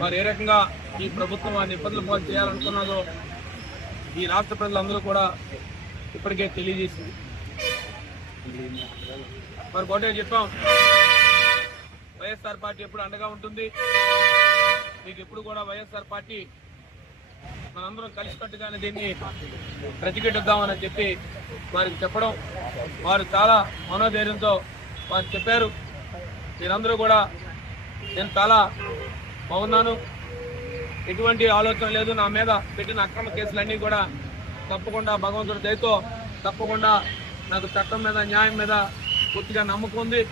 వారు ఏ రకంగా ఈ ప్రభుత్వం వారిని ఇబ్బందులు పాలు చేయాలనుకున్నదో ఈ రాష్ట్ర ప్రజలందరూ కూడా ఇప్పటికే తెలియజేసింది. మరి ఒకటే చెప్పాం వైఎస్ఆర్ పార్టీ ఎప్పుడు అండగా ఉంటుంది మీకు ఎప్పుడు కూడా వైఎస్ఆర్ పార్టీ మనందరం కలిసికట్టుగానే దీన్ని ప్రతిఘటిద్దామని చెప్పి వారికి చెప్పడం వారు చాలా మనోధైర్యంతో వారు చెప్పారు. మీరందరూ కూడా నేను చాలా బాగున్నాను. ఎటువంటి ఆలోచన లేదు. నా మీద పెట్టిన అక్రమ కేసులన్నీ కూడా తప్పకుండా భగవంతుడి దయతో తప్పకుండా నాకు చట్టం మీద న్యాయం మీద పూర్తిగా నమ్మకం ఉంది.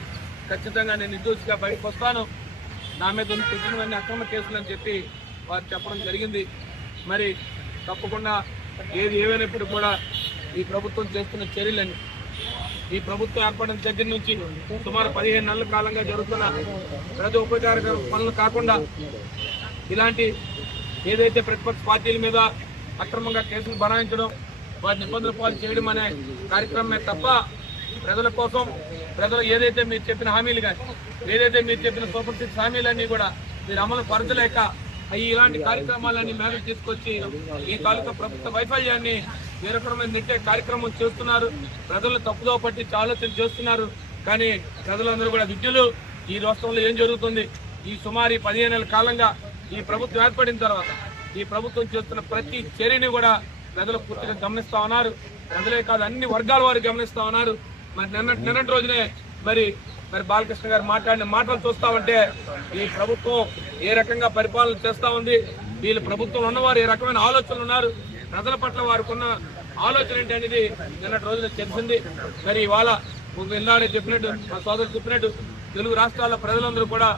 ఖచ్చితంగా నేను నిర్దోషిగా బయటకు వస్తాను. నా మీద పెట్టినవన్నీ అక్రమ కేసులు అని చెప్పి వారు చెప్పడం జరిగింది. మరి తప్పకుండా ఏది ఏమైనప్పుడు కూడా ఈ ప్రభుత్వం చేస్తున్న చర్యలని ఈ ప్రభుత్వం ఏర్పడిన దగ్గర నుంచి సుమారు పదిహేను నెలల కాలంగా జరుగుతున్న ప్రజా ఉపచార పనులు కాకుండా ఇలాంటి ఏదైతే ప్రతిపక్ష పార్టీల మీద అక్రమంగా కేసులు బనాయించడం వారిని ఇబ్బందులు పాలు చేయడం అనే కార్యక్రమమే తప్ప ప్రజల కోసం ప్రజలు ఏదైతే మీరు చెప్పిన హామీలు కానీ ఏదైతే మీరు చెప్పిన సూపర్ సిక్స్ హామీలన్నీ కూడా మీరు అమలు పరచలేక ఇలాంటి కార్యక్రమాలన్నీ మేనేజ్ తీసుకొచ్చి ఈ తాలూకా ప్రభుత్వ వైఫల్యాన్ని వేరొకరమైన నెట్టే కార్యక్రమం చేస్తున్నారు. ప్రజలు తప్పుదో పట్టి ఆలోచన చేస్తున్నారు. కానీ ప్రజలందరూ కూడా విద్యులు ఈ రాష్ట్రంలో ఏం జరుగుతుంది? ఈ సుమారు పదిహేను నెలల కాలంగా ఈ ప్రభుత్వం ఏర్పడిన తర్వాత ఈ ప్రభుత్వం చేస్తున్న ప్రతి చర్యని కూడా ప్రజలు పూర్తిగా గమనిస్తా ఉన్నారు. ప్రజలే కాదు అన్ని వర్గాల వారు గమనిస్తా ఉన్నారు. మరి నిన్న నిన్నటి రోజునే మరి మరి బాలకృష్ణ గారు మాట్లాడిన మాటలు చూస్తా ఉంటే ఈ ప్రభుత్వం ఏ రకంగా పరిపాలన చేస్తా ఉంది? వీళ్ళు ప్రభుత్వం ఉన్నవారు ఏ రకమైన ఆలోచనలు ఉన్నారు? ప్రజల పట్ల వారికి ఉన్న ఆలోచన ఏంటి అనేది నిన్నటి రోజున తెలిసింది. మరి ఇవాళ ఇందాడే చెప్పినట్టు మా సోదరు చెప్పినట్టు తెలుగు రాష్ట్రాల ప్రజలందరూ కూడా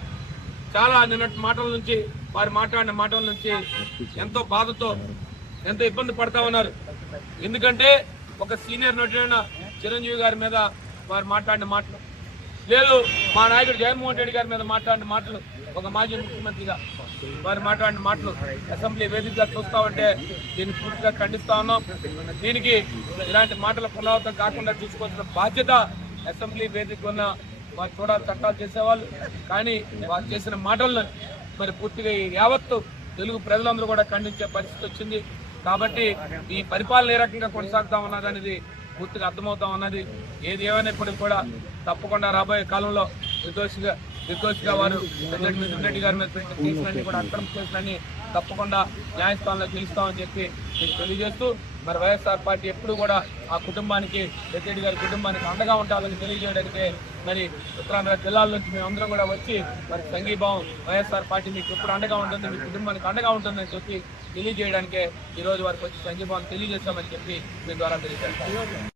చాలా నిన్నటి మాటల నుంచి వారు మాట్లాడిన మాటల నుంచి ఎంతో బాధతో ఎంతో ఇబ్బంది పడతా ఉన్నారు. ఎందుకంటే ఒక సీనియర్ నటుడైన చిరంజీవి గారి మీద వారు మాట్లాడిన మాటలు. లేదు మా నాయకుడు జగన్మోహన్ రెడ్డి గారి మీద మాట్లాడిన మాటలు. ఒక మాజీ ముఖ్యమంత్రిగా వారు మాట్లాడిన మాటలు అసెంబ్లీ వేదికగా చూస్తా ఉంటే దీన్ని పూర్తిగా ఖండిస్తా ఉన్నాం. దీనికి ఇలాంటి మాటల పునరావృతం కాకుండా చూసుకోవాల్సిన బాధ్యత అసెంబ్లీ వేదిక ఉన్న వారు కూడా చట్టాలు చేసేవాళ్ళు. కానీ వారు చేసిన మాటలను మరి పూర్తిగా ఈ యావత్తు తెలుగు ప్రజలందరూ కూడా ఖండించే పరిస్థితి వచ్చింది. కాబట్టి ఈ పరిపాలన ఏ రకంగా కొనసాగుతా ఉన్నది అనేది పూర్తిగా అర్థమవుతా ఉన్నది ఏది ఏమైనప్పటికీ కూడా తప్పకుండా రాబోయే కాలంలో నిర్దోషిగా నిర్దోషిగా వారు రెడ్డి గారి మీద పెట్టిన కేసులన్నీ కూడా అక్రమ కేసులన్నీ తప్పకుండా న్యాయస్థానంలో గెలుస్తామని చెప్పి మీకు తెలియజేస్తూ మరి వైఎస్ఆర్ పార్టీ ఎప్పుడు కూడా ఆ కుటుంబానికి రెడ్డి గారి కుటుంబానికి అండగా ఉండాలని తెలియజేయడానికి మరి ఉత్తరాంధ్ర జిల్లాల నుంచి మేమందరం కూడా వచ్చి మరి సంఘీభావం వైఎస్ఆర్ పార్టీ మీకు ఎప్పుడు అండగా ఉంటుంది మీ కుటుంబానికి అండగా ఉంటుందని చెప్పి తెలియజేయడానికే ఈరోజు వారికి వచ్చి సంఘీభావం తెలియజేస్తామని చెప్పి మీ ద్వారా తెలియజేస్తాం